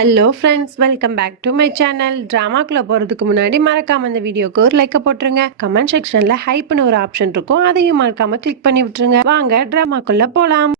Hello friends, welcome back to my channel. ட்ராமாக்குள்ள போகிறதுக்கு முன்னாடி மறக்காம இந்த வீடியோக்கு ஒரு லைக்கை போட்டுருங்க. கமெண்ட் செக்ஷன்ல ஹைப்னு ஒரு ஆப்ஷன் இருக்கும், அதையும் மறக்காம கிளிக் பண்ணி விட்டுருங்க. வாங்க ட்ராமாக்குள்ள போலாம்.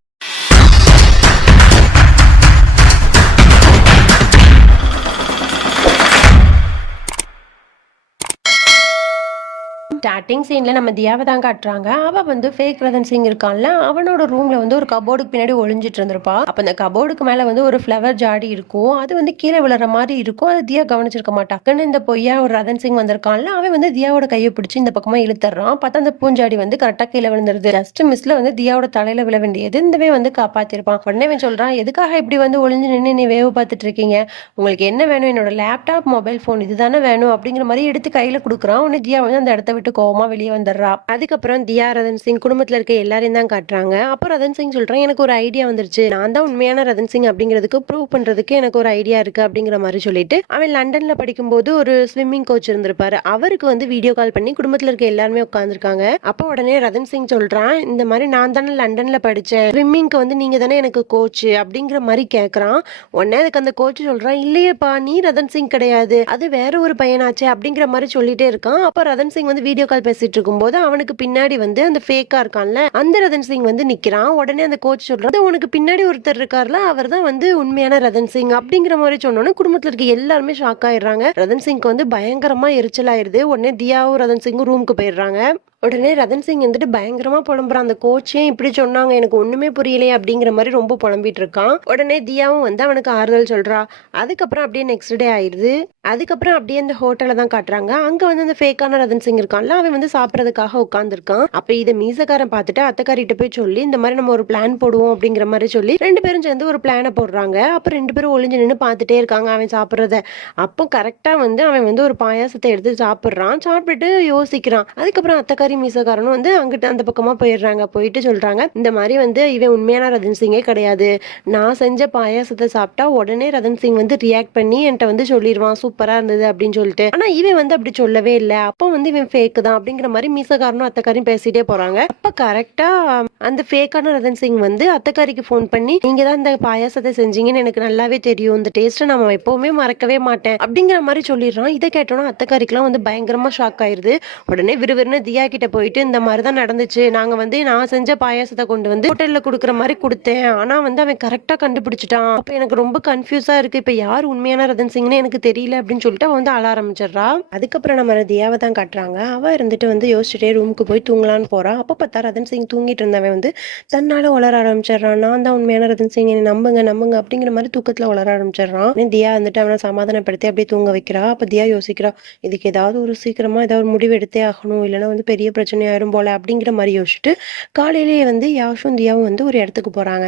ஸ்டார்டிங் சீன்ல நம்ம தியாவை தான் காட்டுறாங்க. அவ வந்து ஃபேக் ரதன் சிங் இருக்கான்ல, அவனோட ரூம்ல வந்து ஒரு கபோர்டுக்கு பின்னாடி ஒளிஞ்சிட்டு இருந்திருப்பா. அப்ப அந்த கபோர்டுக்கு மேல வந்து ஒரு ஃப்ளவர் ஜாடி இருக்கும், அது வந்து கீழே விழுற மாதிரி இருக்கும். அது தியா கவனிச்சிருக்க மாட்டாக்குன்னு இந்த பொய்யா ஒரு ரதன் சிங் வந்திருக்கான்ல, அவன் வந்து தியாவோட கையை பிடிச்சி இந்த பக்கமா இழுத்துறான். பார்த்தா அந்த பூஞ்சாடி வந்து கரெக்டா கீழே விழுந்துருது. ஜஸ்ட் மிஸ்ல வந்து தியாவோட தலையில விழ வேண்டியது இந்தவே வந்து காப்பாத்திருப்பான். உடனே அவன் சொல்றான், எதுக்காக இப்படி வந்து ஒளிஞ்சு நின்று நீ வேவு பார்த்துட்டு இருக்கீங்க? உங்களுக்கு என்ன வேணும்? என்னோட லேப்டாப் மொபைல் போன் இதுதானே வேணும் அப்படிங்கிற மாதிரி எடுத்து கையில கொடுக்குறான். உடனே தியா வந்து அந்த இடத்த விட்டு கோவமா வெளியே வந்துடுறா. அதுக்கப்புறம் தியா ரதன் சிங் குடும்பத்துல இருக்க எல்லாரையும் தான் காட்டுறாங்க. அப்போ ரதன் சிங் சொல்றான், எனக்கு ஒரு ஐடியா வந்துருச்சு, நான் தான் உண்மையான ரதன் சிங் அப்படிங்கிறதுக்கு ப்ரூவ் பண்றதுக்கு எனக்கு ஒரு ஐடியா இருக்கு அப்படிங்கிற மாதிரி சொல்லிட்டு அவன் லண்டன்ல படிக்கும்போது ஒரு ஸ்விம்மிங் கோச் இருந்திருப்பாரு, அவருக்கு வந்து வீடியோ கால் பண்ணி குடும்பத்துல இருக்க எல்லாருமே உட்காந்துருக்காங்க. அப்போ உடனே ரதன் சிங் சொல்றான், இந்த மாதிரி நான் தானே லண்டன்ல படிச்சேன், ஸ்விம்மிங்க்கு வந்து நீங்க தானே எனக்கு கோச் அப்படிங்கிற மாதிரி கேட்கறான். உடனே அதுக்கு அந்த கோச் சொல்றான், இல்லையேப்பா நீ ரதன் சிங் கிடையாது, அது வேற ஒரு பையனாச்சே அப்படிங்கிற மாதிரி சொல்லிட்டே இருக்கான். அப்போ ரதன் சிங் வந்து வீடியோ கால் பேசிட்டு இருக்கும்போது அவனுக்கு பின்னாடி வந்து அந்த ஃபேக்கா இருக்கான்ல அந்த ரதன் சிங் வந்து நிக்கிறான். உடனே அந்த கோச் சொல்றான், உனக்கு பின்னாடி ஒருத்தர் இருக்கார்ல, அவர் தான் வந்து உண்மையான ரதன் சிங் அப்படிங்கிற மாதிரி சொன்னோன்னு குடும்பத்துல இருக்க எல்லாருமே ஷாக் ஆயிடுறாங்க. ரதன் சிங்க்கு வந்து பயங்கரமா எரிச்சல் ஆயிருது. உடனே தியாவும் ரதன் சிங்கும் ரூமுக்கு போயிடுறாங்க. உடனே ரதன் சிங் வந்துட்டு பயங்கரமா புலம்புறான், அந்த கோச்சே இப்படி சொன்னாங்க, எனக்கு ஒண்ணுமே புரியலையே அப்படிங்கிற மாதிரி ரொம்ப புலம்பிட்டு இருக்கான். உடனே தியாவும் வந்து அவனுக்கு ஆறுதல் சொல்றா. அதுக்கப்புறம் அப்படியே நெக்ஸ்ட் டே ஆயிடுது. அதுக்கப்புறம் அப்படியே அந்த ஹோட்டலை தான் காட்டுறாங்க. அங்க வந்து அந்த ஃபேக்கான ரதன் சிங் இருக்கான்ல, அவன் வந்து சாப்பிடறதுக்காக உட்காந்துருக்கான். அப்ப இதை மீசக்காரன் பார்த்துட்டு அத்தைக்காரிட்ட போய் சொல்லி, இந்த மாதிரி நம்ம ஒரு பிளான் போடுவோம் அப்படிங்கிற மாதிரி சொல்லி ரெண்டு பேரும் சேர்ந்து ஒரு பிளானை போடுறாங்க. அப்ப ரெண்டு பேரும் ஒளிஞ்சு நின்று பார்த்துட்டே இருக்காங்க அவன் சாப்பிட்றத. அப்போ கரெக்டா வந்து அவன் வந்து ஒரு பாயாசத்தை எடுத்து சாப்பிட்றான். சாப்பிட்டுட்டு யோசிக்கிறான். அதுக்கப்புறம் அத்தைக்காரி மீசக்காரனும் வந்து அங்கிட்ட அந்த பக்கமா போயிடுறாங்க. போயிட்டு சொல்றாங்க, இந்த மாதிரி வந்து இவன் உண்மையான ரதன் சிங்கே கிடையாது, நான் செஞ்ச பாயாசத்தை சாப்பிட்டா உடனே ரதன் சிங் வந்து ரியாக்ட் பண்ணி என்கிட்ட வந்து சொல்லிடுவான் சூப்பரா இருந்தது அப்படின்னு சொல்லிட்டு. ஆனா இவன் வந்து அப்படி சொல்லவே இல்லை, அப்போ வந்து இவன் ஃபேக் தான் அப்படிங்கிற மாதிரி மீசக்காரனும் அத்தைக்காரையும் பேசிட்டே போறாங்க. அப்ப கரெக்டா அந்த ஃபேக்கான ரதன் சிங் வந்து அத்தைக்காரிக்கு ஃபோன் பண்ணி, நீங்க தான் இந்த பாயாசத்தை செஞ்சீங்கன்னு எனக்கு நல்லாவே தெரியும், இந்த டேஸ்ட்டை நம்ம எப்பவுமே மறக்கவே மாட்டேன் அப்படிங்கிற மாதிரி சொல்லிடுறான். இதை கேட்டோன்னா அத்தைக்காரிக்கெல்லாம் வந்து பயங்கரமா ஷாக் ஆயிருது. உடனே விறுவிறுன்னு தியா கிட்ட போயிட்டு, இந்த மாதிரி தான் நடந்துச்சு, நாங்க வந்து நான் செஞ்ச பாயாசத்தை கொண்டு வந்து ஹோட்டல்ல கொடுக்குற மாதிரி கொடுத்தேன், ஆனா வந்து அவன் கரெக்டா கண்டுபிடிச்சிட்டான், அப்ப எனக்கு ரொம்ப கன்ஃபியூஸா இருக்கு, இப்ப யார் உண்மையான ரதன் சிங்னு எனக்கு தெரியல அப்படின்னு சொல்லிட்டு அவன் வந்து அழ ஆரம்பிச்சிடுறா. அதுக்கப்புறம் நம்ம தியாவை தான் காட்டுறாங்க. அவ இருந்துட்டு வந்து யோசிச்சுட்டே ரூமுக்கு போய் தூங்கலான்னு போறா. அப்ப பார்த்தா ரதன் சிங் தூங்கிட்டு இருந்தவன் வந்து தன்னால உளர ஆரம்பிச்சிடறான், நான் தான் உண்மையான ரதன் சிங், என்னை நம்புங்க நம்புங்க அப்படிங்கிற மாதிரி தூக்கத்துல உளர ஆரம்பிச்சிடறான். தியா வந்துட்டு அவனை சமாதானப்படுத்தி அப்படியே தூங்க வைக்கிறா. அப்ப தியா யோசிக்கிறா, இதுக்கு ஏதாவது ஒரு சீக்கிரமா ஏதாவது ஒரு முடிவு எடுத்தே ஆகணும், இல்லைன்னா வந்து பெரிய பிரச்சனை ஆயிரும் போல அப்படிங்கிற மாதிரி யோசிச்சுட்டு காலையிலேயே வந்து யாஷும் தியாவும் வந்து ஒரு இடத்துக்கு போறாங்க.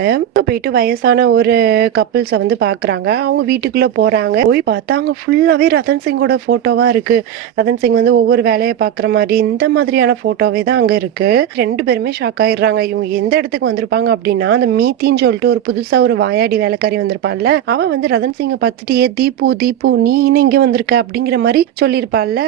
போயிட்டு வயசான ஒரு கப்பிள்ஸை வந்து பாக்குறாங்க. அவங்க வீட்டுக்குள்ள போறாங்க. போய் பார்த்தா அங்க ஃபுல்லாவே ரதன் சிங்கோட போட்டோவா இருக்கு. ரதன் சிங் வந்து ஒவ்வொரு வேலையை பாக்குற மாதிரி இந்த மாதிரியான போட்டோவே தான் அங்க இருக்கு. ரெண்டு பேருமே ஷாக் ஆயிடுறாங்க. இவங்க எந்த இடத்துக்கு வந்திருப்பாங்க அப்படின்னா, அந்த மீத்தின்னு சொல்லிட்டு ஒரு புதுசா ஒரு வாயாடி வேலைக்காரி வந்திருப்பாள்ல, அவ வந்து ரதன் சிங்கை பார்த்துட்டு, ஏ தீபு தீபு நீ இன்னும் இங்க வந்திருக்க அப்படிங்கிற மாதிரி சொல்லியிருப்பாள்ல,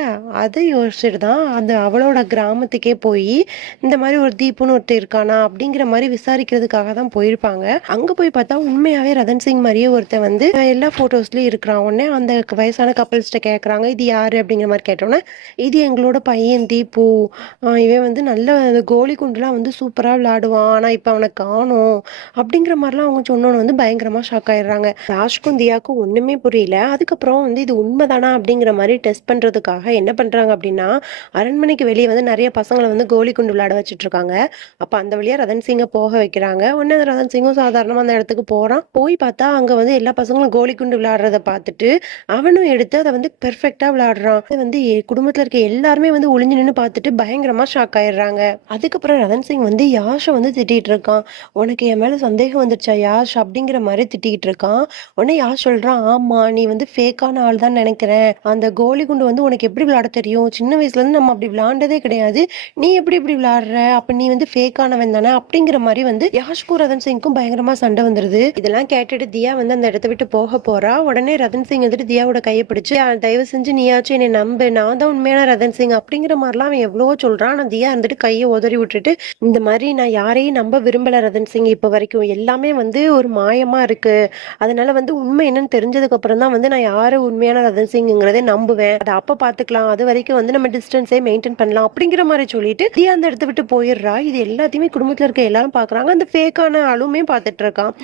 அதை யோசிச்சுட்டு தான் அந்த அவளோட கிராமத்துக்கே போய் இந்த மாதிரி ஒரு தீப்புன்னு ஒருத்தர் இருக்கானா அப்படிங்கிற மாதிரி விசாரிக்கிறதுக்காக தான் போயிருப்பாங்க. அங்க போய் பார்த்தா உண்மையாவே ரதன் சிங் மாதிரியே ஒருத்தர் வந்து எல்லா போட்டோஸ்லயும் இருக்கிறான். உடனே அந்த வயசான கப்பல்ஸ்ட கேட்கறாங்க, இது யாரு அப்படிங்கிற மாதிரி கேட்டோன்னே, இது எங்களோட பையன் தீபு, இவன் வந்து நல்ல கோலி குண்டுலாம் வந்து சூப்பரா விளையாடுவான், ஆனா இப்ப அவனை காணோம் அப்படிங்கிற மாதிரிலாம் அவங்க சொன்னோன்னு வந்து பயங்கரமா ஷாக் ஆயிடுறாங்க. ராஷ்க்கும் தியாக்கும் ஒண்ணுமே புரியல. அதுக்கப்புறம் வந்து இது உண்மைதானா அப்படிங்கிற மாதிரி டெஸ்ட் பண்றதுக்காக என்ன பண்றாங்க அப்படின்னா, அரண்மனைக்கு வெளியே வந்து நிறைய பசங்களை வந்து கோலி குண்டு விளையாட வச்சுட்டு இருக்காங்க. அப்ப அந்த வழியா ரதன் சிங்கை போக வைக்கிறாங்க. உடனே ரதன் சிங்கும் சாதாரணமா அந்த இடத்துக்கு போறான். போய் பார்த்தா அங்க வந்து எல்லா பசங்களும் கோலி குண்டு விளையாடுறத பார்த்துட்டு அவனும் எடுத்து அதை வந்து பெர்ஃபெக்டா விளையாடுறான். வந்து குடும்பத்துல இருக்க எல்லாருமே வந்து ஒளிஞ்சு நின்று பார்த்துட்டு பயங்கரமா ஷாக் ஆயிடுறாங்க. அதுக்கப்புறம் ரதன் சிங் வந்து யாஷை வந்து திட்டிட்டு இருக்கான், உனக்கு என் மேல சந்தேகம் வந்துருச்சா யாஷ் அப்படிங்கிற மாதிரி திட்டிகிட்டு இருக்கான். உடனே யாஷ் சொல்றான், ஆமா நீ வந்து ஃபேக்கான ஆள் தான் நினைக்கிறேன், அந்த கோலி குண்டு வந்து உனக்கு எப்படி விளையாட தெரியும், சின்ன வயசுல இருந்து நம்ம அப்படி விளையாண்டதே கிடையாது, கிடையாது, நீ எப்படி இப்படி விளையாடுற, அப்ப நீ வந்து ஃபேக்கானவன் தானே அப்படிங்கிற மாதிரி வந்து யாஷ்க்கும் ரதன் சிங்க்கும் பயங்கரமா சண்டை வந்துருது. இதெல்லாம் கேட்டுட்டு தியா வந்து அந்த இடத்த விட்டு போக போறா. உடனே ரதன் சிங் வந்துட்டு தியாவோட கையை பிடிச்சு தயவு செஞ்சு நீயாச்சும் என்னை நம்பு, நான் தான் உண்மையான ரதன் சிங் அப்படிங்கிற மாதிரிலாம் அவன் எவ்வளவோ சொல்றான். ஆனா தியா இருந்துட்டு கையை உதறி விட்டுட்டு இந்த மாதிரி நான் யாரையும் நம்ப விரும்பல ரதன் சிங், இப்ப வரைக்கும் எல்லாமே வந்து ஒரு மாயமா இருக்கு, அதனால வந்து உண்மை என்னன்னு தெரிஞ்சதுக்கு அப்புறம் தான் வந்து நான் யாரு உண்மையான ரதன் சிங்ங்கிறதே நம்புவேன், அதை அப்ப பாத்துக்கலாம், அது வரைக்கும் வந்து நம்ம டிஸ்டன்ஸே மெயின்டைன் பண்ணலாம் அப்படிங்கிற மாதிரி சொல்லிட்டு தியா அந்த இடத்த விட்டு போயிடுறா. இது எல்லாத்தையுமே குடும்பத்துல இருக்க எல்லாரும் பாக்குறாங்க. அந்த ஃபேக்கான ஆளுமே பாத்துட்டு இருக்கான்.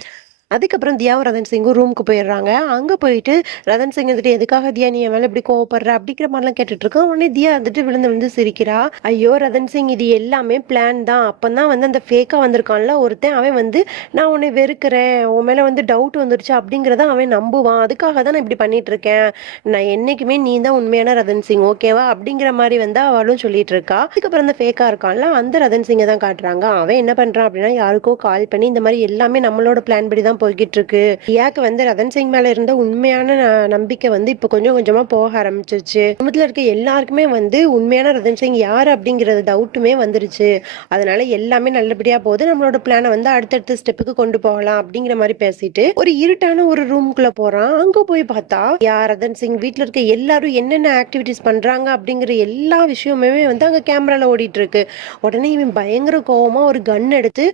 அதுக்கப்புறம் தியாவும் ரதன் சிங்கும் ரூமுக்கு போயிடுறாங்க. அங்க போயிட்டு ரதன் சிங் வந்துட்டு எதுக்காக தியா நீ என் மேல இப்படி கோவப்படுற அப்படிங்கிற மாதிரிலாம் கேட்டுட்டு இருக்கான். உடனே தியா வந்துட்டு விழுந்து விழுந்து சிரிக்கிறா. ஐயோ ரதன் சிங், இது எல்லாமே பிளான் தான். அப்பதான் வந்து அந்த ஃபேக்கா வந்திருக்கான்ல ஒருத்தன், அவன் வந்து நான் உன்னை வெறுக்கிறேன், உன் மேல வந்து டவுட் வந்துருச்சு அப்படிங்கிறத அவன் நம்புவான், அதுக்காக தான் நான் இப்படி பண்ணிட்டு இருக்கேன், நான் என்னைக்குமே நீ தான் உண்மையான ரதன் சிங், ஓகேவா அப்படிங்கிற மாதிரி வந்து அவளும் சொல்லிட்டு இருக்கா. அதுக்கப்புறம் அந்த ஃபேக்கா இருக்கான்ல அந்த ரதன் சிங்கை தான் காட்டுறாங்க. அவன் என்ன பண்றான் அப்படின்னா யாருக்கோ கால் பண்ணி இந்த மாதிரி எல்லாமே நம்மளோட பிளான் படி தான் போய்கிட்டு இருக்கு, தியாக்கு வந்து ரதன் சிங் மேல இருந்த உண்மையான நம்பிக்கை வந்து இப்ப கொஞ்சம் கொஞ்சமா போக ஆரம்பிச்சிருச்சு, குடும்பத்துல இருக்க எல்லாருக்குமே வந்து உண்மையான ரதன் சிங் யாரு அப்படிங்கறது டவுட்டுமே வந்துருச்சு, அதனால எல்லாமே நல்லபடியா போகுது, நம்மளோட பிளானை வந்து அடுத்தடுத்த ஸ்டெப்புக்கு கொண்டு போகலாம் அப்படிங்கிற மாதிரி பேசிட்டு ஒரு இருட்டான ஒரு ரூம்குள்ள போறான். அங்க போய் பார்த்தா ரதன் சிங் வீட்டுல இருக்க எல்லாரும் என்னென்ன ஆக்டிவிட்டிஸ் பண்றாங்க அப்படிங்கிற எல்லா விஷயமுமே வந்து அங்க கேமரால ஓடிட்டு இருக்கு. உடனே இவன் பயங்கர கோவமா ஒரு கன் எடுத்து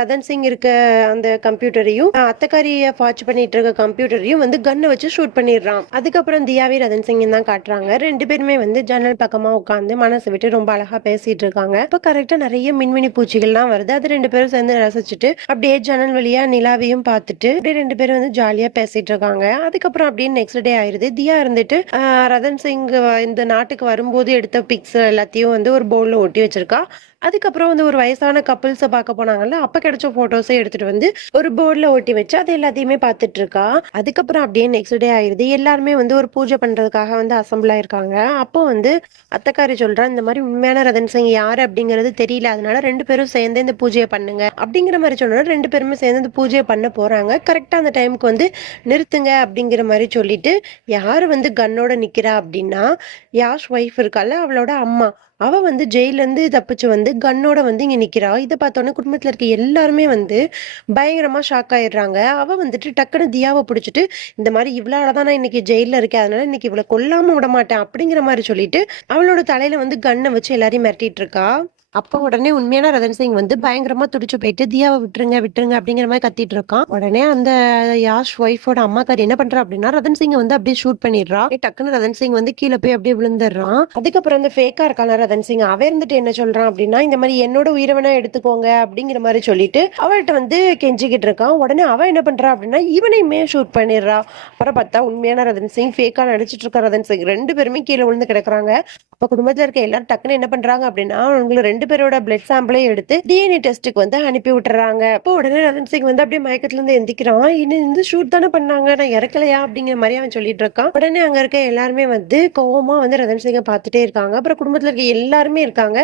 ரதன் சிங் இருக்க அந்த கம்ப்யூட்டரையும் அத்தக்காரிய வாட்ச் பண்ணிட்டு இருக்க கம்ப்யூட்டரையும் வந்து கன்னை வச்சு ஷூட் பண்ணிடுறான். அதுக்கப்புறம் தியாவி ரதன் சிங் தான் காட்டுறாங்க. ரெண்டு பேருமே வந்து ஜன்னல் பக்கமா உட்காந்து மனசை விட்டு ரொம்ப அழகா பேசிட்டு இருக்காங்க. இப்ப கரெக்டா நிறைய மின்மினி பூச்சிகள்லாம் வருது. அது ரெண்டு பேரும் சேர்ந்து ரசிச்சுட்டு அப்படியே ஜன்னல் வழியா நிலாவையும் பார்த்துட்டு அப்படியே ரெண்டு பேரும் வந்து ஜாலியா பேசிட்டு இருக்காங்க. அதுக்கப்புறம் அப்படியே நெக்ஸ்ட் டே ஆயிருது. தியா இருந்துட்டு ரதன் சிங் இந்த நாட்டுக்கு வரும்போது எடுத்த பிக்ஸ் எல்லாத்தையும் வந்து ஒரு போர்ட்ல ஒட்டி வச்சிருக்கா. அதுக்கப்புறம் வந்து ஒரு வயசான கப்பிள்ஸை பார்க்க போனாங்கல்ல, அப்ப கிடைச்ச போட்டோஸை எடுத்துட்டு வந்து ஒரு போர்ட்ல ஒட்டி வச்சு அது எல்லாத்தையுமே பார்த்துட்டு இருக்கா. அதுக்கப்புறம் அப்படியே நெக்ஸ்ட் டே ஆயிருது. எல்லாருமே வந்து ஒரு பூஜை பண்றதுக்காக வந்து அசம்பிள் ஆயிருக்காங்க. அப்போ வந்து அத்தக்காரி சொல்றா இந்த மாதிரி உண்மையான ரதன் சிங் யாரு அப்படிங்கிறது தெரியல, அதனால ரெண்டு பேரும் சேர்ந்து இந்த பூஜையை பண்ணுங்க அப்படிங்கிற மாதிரி சொன்னா ரெண்டு பேருமே சேர்ந்து இந்த பூஜையை பண்ண போறாங்க. கரெக்டா அந்த டைமுக்கு வந்து நிறுத்துங்க அப்படிங்கிற மாதிரி சொல்லிட்டு யாரு வந்து கன்னோட நிக்கிறா அப்படின்னா யாஷ் ஒய்ஃப் இருக்கால அவளோட அம்மா, அவ வந்து ஜெயில இருந்து தப்பிச்சு வந்து கன்னோட வந்து இங்க நிக்கிறா. இதை பார்த்தோன்னே குடும்பத்துல இருக்க எல்லாருமே வந்து பயங்கரமா ஷாக் ஆயிடுறாங்க. அவ வந்துட்டு டக்குன்னு தியாவை பிடிச்சிட்டு இந்த மாதிரி இவ்வளவுதான் நான் இன்னைக்கு ஜெயில இருக்கேன், அதனால இன்னைக்கு இவ்வளவு கொல்லாம விட மாட்டேன் அப்படிங்கிற மாதிரி சொல்லிட்டு அவளோட தலையில வந்து கன்னை வச்சு எல்லாரையும் மிரட்டிட்டு இருக்கா. அப்ப உடனே உண்மையான ரதன் சிங் வந்து பயங்கரமா துடிச்சு போயிட்டு தியாவை விட்டுருங்க விட்டுருங்க அப்படிங்கிற மாதிரி கத்திட்டு இருக்கான். உடனே அந்த யாஷ் ஒய்ஃபோட அம்மாக்காரி என்ன பண்றா அப்படின்னா ரதன் சிங் வந்து அப்படியே ஷூட் பண்ணிடுறா. டக்குன்னு ரதன் சிங் வந்து கீழே போய் அப்படியே விழுந்துடுறான். அதுக்கப்புறம் அந்த ஃபேக்கா இருக்கான ரதன் சிங் அவன் இருந்துட்டு என்ன சொல்றான் அப்படின்னா இந்த மாதிரி என்னோட உயிரவனா எடுத்துக்கோங்க அப்படிங்கிற மாதிரி சொல்லிட்டு அவள்கிட்ட வந்து கெஞ்சிக்கிட்டு இருக்கான். உடனே அவன் என்ன பண்றா அப்படின்னா இவனையுமே ஷூட் பண்ணிடுறா. அப்புறம் பார்த்தா உண்மையான ரதன் சிங் ஃபேக்கா நடிச்சிட்டு இருக்க ரதன் சிங் ரெண்டு பேருமே கீழே விழுந்து கிடக்குறாங்க. அப்ப குடும்பத்துல இருக்க எல்லாரும் டக்குன்னு என்ன பண்றாங்க அப்படின்னா அவங்களுக்கு ரெண்டு பேரோட பிளட் சாம்பிளையும் எடுத்து டிஎன்ஏ டெஸ்ட்டுக்கு வந்து அனுப்பி விட்டுறாங்க. இப்போ உடனே ரதன் சிங் வந்து அப்படியே மயக்கத்துல இருந்து எந்திக்கிறான். இன்னும் இந்த ஷூட் தானே பண்ணாங்க, நான் இறக்கலையா அப்படிங்கிற மாதிரி அவன் சொல்லிட்டு இருக்கான். உடனே அங்க இருக்க எல்லாருமே வந்து கோவமா வந்து ரதன் சிங்கை பார்த்துட்டே இருக்காங்க. அப்புறம் குடும்பத்துல இருக்க எல்லாருமே இருக்காங்க.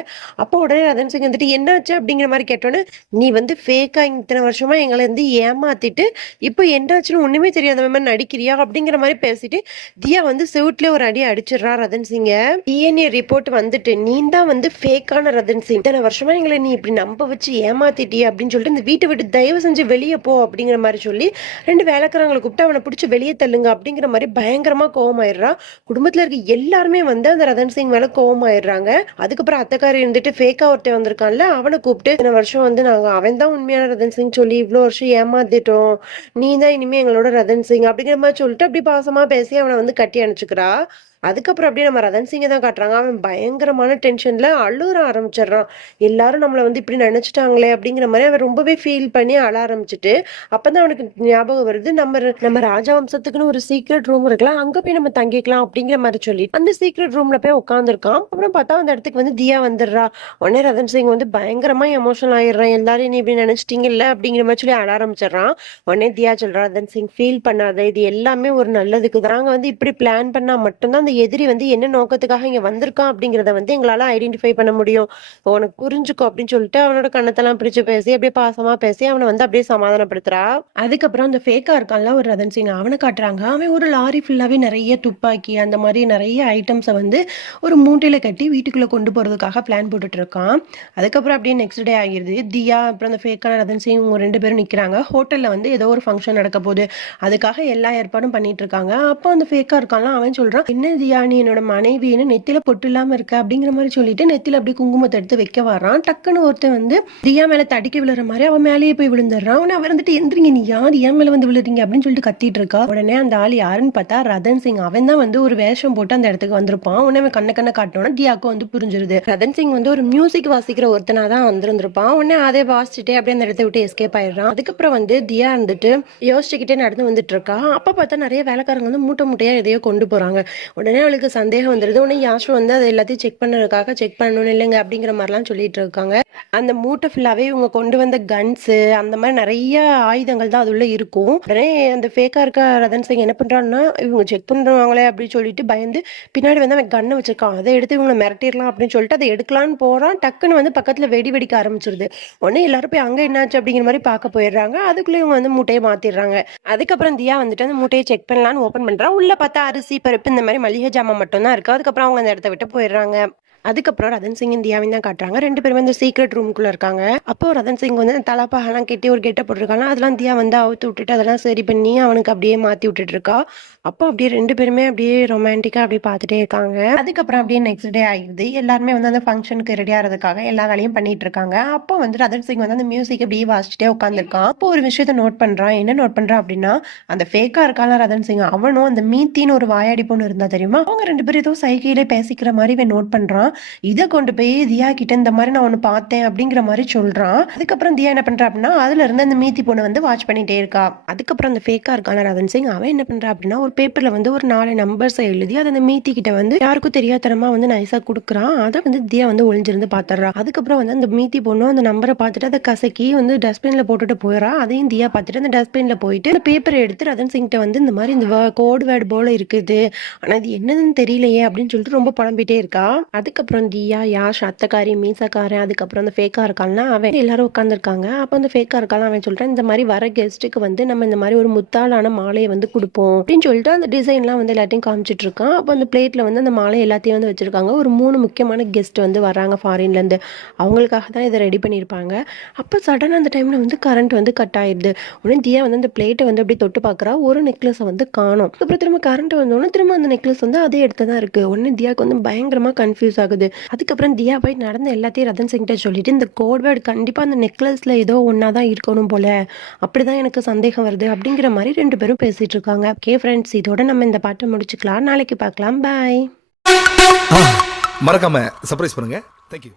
அப்போ உடனே ரதன் சிங் வந்துட்டு என்னாச்சு அப்படிங்கிற மாதிரி கேட்டோன்னு நீ வந்து ஃபேக்கா இத்தனை வருஷமா எங்களை வந்து ஏமாத்திட்டு இப்போ என்னாச்சுன்னு ஒண்ணுமே தெரியாத மாதிரி நடிக்கிறியா அப்படிங்கிற மாதிரி பேசிட்டு தியா வந்து செவுட்ல ஒரு அடி அடிச்சிடுறா ரதன் சிங்க. டிஎன்ஏ ரிப்போர்ட் வந்துட்டு நீ தான் வந்து ஃபேக்கான ரதன் சிங், இத்தனை வருஷமா எங்களை நீ இப்படி நம்ப வச்சு ஏமாத்திட்டிய அப்படின்னு சொல்லிட்டு இந்த வீட்டை விட்டு தயவு செஞ்சு வெளியே போ அப்படிங்கிற மாதிரி சொல்லி ரெண்டு வேலைக்காரங்களை கூப்பிட்டு அவனை பிடிச்சி வெளியே தள்ளுங்க அப்படிங்கிற மாதிரி பயங்கரமா கோவமாயிடுறா. குடும்பத்துல இருக்க எல்லாருமே வந்து அந்த ரதன் சிங் மேல கோவமாயிடுறாங்க. அதுக்கப்புறம் அத்தைக்காரி இருந்துட்டு ஃபேக்கா ஒருத்தன் வந்திருக்கான்ல அவனை கூப்பிட்டு இத்தனை வருஷம் வந்து நாங்க அவன் தான் உண்மையான ரதன் சிங் சொல்லி இவ்வளவு வருஷம் ஏமாத்திட்டோம், நீ தான் இனிமே எங்களோட ரதன் சிங் அப்படிங்கிற மாதிரி சொல்லிட்டு அப்படி பாசமா பேசி அவனை வந்து கட்டி அணைச்சுக்கிறா. அதுக்கப்புறம் அப்படியே நம்ம ரதன் சிங்கை தான் காட்டுறாங்க. அவன் பயங்கரமான டென்ஷன்ல அழுற ஆரம்பிச்சிடுறான். எல்லாரும் நம்மளை வந்து இப்படி நினைச்சிட்டாங்களே அப்படிங்கிற மாதிரி அவன் ரொம்பவே ஃபீல் பண்ணி அழ ஆரம்பிச்சுட்டு அப்பதான் அவனுக்கு ஞாபகம் வருது நம்ம ராஜவம்சத்துக்குன்னு ஒரு சீக்ரெட் ரூம் இருக்கலாம், அங்க போய் நம்ம தங்கிக்கலாம் அப்படிங்கிற மாதிரி சொல்லி அந்த சீக்ரெட் ரூம்ல போய் உட்காந்துருக்கான். அப்புறம் பார்த்தா அந்த இடத்துக்கு வந்து தியா வந்துடுறா. உடனே ரதன் சிங் வந்து பயங்கரமா எமோஷனல் ஆயிடுறான். எல்லாரும் நீ இப்படி நினைச்சிட்டீங்கல்ல அப்படிங்கிற மாதிரி சொல்லி அழ ஆரம்பிச்சிடறான். உடனே தியா சொல்றா ரதன் சிங் ஃபீல் பண்ணாத, இது எல்லாமே ஒரு நல்லதுக்கு தான், நாங்க வந்து இப்படி பிளான் பண்ணா மட்டும்தான் எதிரி வந்து என்ன நோக்கத்துக்காக இங்க வந்திருக்கான் அப்படிங்கறத வந்து எங்களால ஐடென்டிஃபை பண்ண முடியும், உனக்கு புரிஞ்சுக்கோ அப்படின்னு சொல்லிட்டு அவனோட கண்ணத்தெல்லாம் பிடிச்சு பேசி அப்படியே பாசமா பேசி அவனை வந்து அப்படியே சமாதானப்படுத்துறா. அதுக்கப்புறம் அந்த ஃபேக்கா இருக்கான்ல ஒரு ரதன் சிங், அவனை காட்டுறாங்க. அவன் ஒரு லாரி ஃபுல்லாவே நிறைய துப்பாக்கி அந்த மாதிரி நிறைய ஐட்டம்ஸை வந்து ஒரு மூட்டையில கட்டி வீட்டுக்குள்ள கொண்டு போறதுக்காக பிளான் போட்டுட்டு இருக்கான். அதுக்கப்புறம் அப்படியே நெக்ஸ்ட் டே ஆகிருது. தியா அப்புறம் அந்த ஃபேக்கான ரதன் சிங் இவங்க 2 பேரும் நிக்கிறாங்க. ஹோட்டல்ல வந்து ஏதோ ஒரு ஃபங்க்ஷன் நடக்க போகுது. அதுக்காக எல்லா ஏற்பாடும் பண்ணிட்டு இருக்காங்க. அப்போ அந்த ஃபேக்கா இருக்கான்ல அவன் சொல்றான், என்ன தியா நீ என்னோட மனைவின்னு நெத்தியில பொட்டு இல்லாம இருக்க அப்படிங்கிற மாதிரி சொல்லிட்டு நெத்தியில அப்படியே குங்குமத்தை எடுத்து வைக்க வரான். டக்குன்னு ஒருத்தன் வந்து தியா மேல தடிக்க விழுற மாதிரி அவன் மேலேயே போய் விழுந்துடுறான். அவனை அவர் வந்துட்டு எந்திரிங்க, நீ யார் ஏன் மேல வந்து விழுறீங்க அப்படின்னு சொல்லிட்டு கத்திட்டு இருக்கா. உடனே அந்த ஆள் யாருன்னு பார்த்தா ரதன் சிங். அவன் தான் வந்து ஒரு வேஷம் போட்டு அந்த இடத்துக்கு வந்திருப்பான். உடனே அவன் கண்ண காட்டணும்னா தியாவுக்கு வந்து புரிஞ்சிருது. ரதன் சிங் வந்து ஒரு மியூசிக் வாசிக்கிற ஒருத்தனா தான் வந்திருந்திருப்பான். உடனே அதை வாசிச்சுட்டே அப்படியே அந்த இடத்த விட்டு எஸ்கேப் ஆயிடுறான். அதுக்கப்புறம் வந்து தியா இருந்துட்டு யோசிச்சுக்கிட்டே நடந்து வந்துட்டு இருக்கா. அப்ப பார்த்தா நிறைய வேலைக்காரங்க வந்து மூட்டை மூட்டையா எதையோ கொண்டு போறாங்க. உடனே அவளுக்கு சந்தேகம் வந்துருது. உடனே யாஷு வந்து அதை எல்லாத்தையும் செக் பண்ணதுக்காக செக் பண்ணணும் இல்லைங்க அப்படிங்கிற மாதிரிலாம் சொல்லிட்டு இருக்காங்க. அந்த மூட்டை ஃபுல்லாவே இவங்க கொண்டு வந்த கன்ஸ் அந்த மாதிரி நிறைய ஆயுதங்கள் தான் அது உள்ள இருக்கும். உடனே அந்த ஃபேக்கா இருக்க ரதன் சிங் என்ன பண்றான்னா, இவங்க செக் பண்ணுவாங்களே அப்படின்னு சொல்லிட்டு பயந்து பின்னாடி வந்து அவன் கண்ணை வச்சிருக்கான். அதை எடுத்து இவங்களை மிரட்டிடலாம் அப்படின்னு சொல்லிட்டு அதை எடுக்கலான்னு போறான். டக்குன்னு வந்து பக்கத்துல வெடிக்க ஆரம்பிச்சிருது. உடனே எல்லாரும் போய் அங்க என்னாச்சு அப்படிங்கிற மாதிரி பார்க்க போயிடுறாங்க. அதுக்குள்ள இவங்க வந்து மூட்டையை மாத்திடுறாங்க. அதுக்கப்புறம் தியா வந்துட்டு அந்த மூட்டையை செக் பண்ணலான்னு ஓபன் பண்றா. உள்ள பார்த்தா அரிசி பருப்பு இந்த மாதிரி மளிகை ஜாமான் மட்டும் தான் இருக்கு. அதுக்கப்புறம் அவங்க அந்த இடத்த விட்டு போயிடுறாங்க. அதுக்கப்புறம் ரதன் சிங் இந்தியாவையும் தான் காட்டுறாங்க. 2 பேரும் வந்து சீக்ரெட் ரூமுக்குள்ள இருக்காங்க. அப்போ ரதன் சிங் வந்து தலப்பாகலாம் கட்டி ஒரு கெட்ட போட்டிருக்காங்க. அதெல்லாம் தியா வந்து அவுத்து விட்டுட்டு அதெல்லாம் சரி பண்ணி அவனுக்கு அப்படியே மாத்தி விட்டுட்டு இருக்கா. அப்போ அப்படியே 2 பேருமே அப்படியே ரொமான்டிக்கா அப்படியே பார்த்துட்டே இருக்காங்க. அதுக்கப்புறம் அப்படியே நெக்ஸ்ட் டே ஆகிடுது. எல்லாருமே வந்து அந்த ஃபங்க்ஷனுக்கு ரெடி ஆகிறதுக்காக எல்லா வேலையும் பண்ணிட்டு இருக்காங்க. அப்போ வந்து ரதன் சிங் வந்து அந்த மியூசிக் அப்படியே வாசிச்சுட்டே உட்காந்துருக்கான். அப்போ ஒரு விஷயத்த நோட் பண்றான். என்ன நோட் பண்றான் அப்படின்னா, அந்த ஃபேக்கா இருக்கான ரதன் சிங் அவனும் அந்த மீத்தின்னு ஒரு வாயாடி பொண்ணு இருந்தா தெரியுமா, அவங்க 2 பேரும் ஏதோ சைகையிலே பேசிக்கிற மாதிரி இவன் நோட் பண்றான். இதை கொண்டு போய் தியா கிட்ட இந்த மாதிரி நான் ஒண்ணு பார்த்தேன் அப்படிங்கிற மாதிரி சொல்றான். அதுக்கப்புறம் தியா என்ன பண்றா அப்படின்னா, அதுல இருந்து அந்த மீத்தி பொண்ணு வந்து வாட்ச் பண்ணிட்டே இருக்கா. அதுக்கப்புறம் அந்த ஃபேக்கா இருக்கான ரதன் சிங் அவன் என்ன பண்றா அப்படின்னா, ஒரு பேப்பர்ல வந்து ஒரு 4 நம்பர்ஸை எழுதி அதை அந்த மீத்தி கிட்ட வந்து யாருக்கும் தெரியாதனமா வந்து நைஸா கொடுக்குறான். அதை வந்து தியா வந்து ஒளிஞ்சிருந்து பாத்துறா. அதுக்கப்புறம் வந்து அந்த மீத்தி பொண்ணு அந்த நம்பரை பார்த்துட்டு அதை கசக்கி வந்து டஸ்ட்பின்ல போட்டுட்டு போயிடறா. அதையும் தியா பார்த்துட்டு அந்த டஸ்ட்பின்ல போயிட்டு அந்த பேப்பரை எடுத்து ரதன் சிங் கிட்ட வந்து இந்த மாதிரி இந்த கோட் வேர்டு போல இருக்குது, ஆனா இது என்னதுன்னு தெரியலையே அப்படின்னு சொல்லிட்டு ரொம்ப புலம்பிட்டே இருக்கா. அதுக்கப்புறம் தியா, யாஷ், அத்தக்காரி, மீசக்காரன், அதுக்கப்புறம் அந்த ஃபேக்கா இருக்கான்னா அவன் எல்லாரும் உட்காந்துருக்காங்க. அப்போ அந்த ஃபேக்கா இருக்கான் அவன் சொல்றான், இந்த மாதிரி வர கெஸ்ட்டுக்கு வந்து நம்ம இந்த மாதிரி ஒரு முத்தாலான மாலையை வந்து கொடுப்போம் அப்படின்னு சொல்லிட்டு அந்த டிசைன்லாம் வந்து எல்லாத்தையும் காமிச்சிட்டு இருக்கான். அப்போ அந்த பிளேட்ல வந்து அந்த மாலை எல்லாத்தையும் வந்து வச்சிருக்காங்க. ஒரு 3 முக்கியமான கெஸ்ட் வந்து வராங்க ஃபாரின்ல இருந்து. அவங்களுக்காக தான் இதை ரெடி பண்ணியிருப்பாங்க. அப்போ சடனா அந்த டைம்ல வந்து கரண்ட் வந்து கட் ஆயிடுது. உடனே தியா வந்து அந்த பிளேட்டை வந்து அப்படியே தொட்டு பார்க்குறா. ஒரு நெக்லஸை வந்து காணும். அப்புறம் திரும்ப கரண்ட் வந்தோடனே திரும்ப அந்த நெக்லஸ் வந்து அதே இடத்துல தான் இருக்கு. உடனே தியாவுக்கு வந்து பயங்கரமா கன்ஃபியூஸ் ஆகுது. அதுக்கப்புறம் தியா போய் நடந்த எல்லாத்தையும் ரதன் சிங்கிட்ட சொல்லிட்டு, இந்த கோட் வேர்டு கண்டிப்பா அந்த நெக்லஸ்ல ஏதோ ஒன்னா தான் இருக்கணும் போல, அப்படிதான் எனக்கு சந்தேகம் வருது அப்படிங்கிற மாதிரி 2 பேரும் பேசிட்டு இருக்காங்க. ஓகே ஃப்ரெண்ட்ஸ், இதோட நம்ம இந்த பாட்டை முடிச்சுக்கலாம். நாளைக்கு பார்க்கலாம். பாய். மறக்காம சர்ப்ரைஸ் பண்ணுங்க. தேங்க்யூ.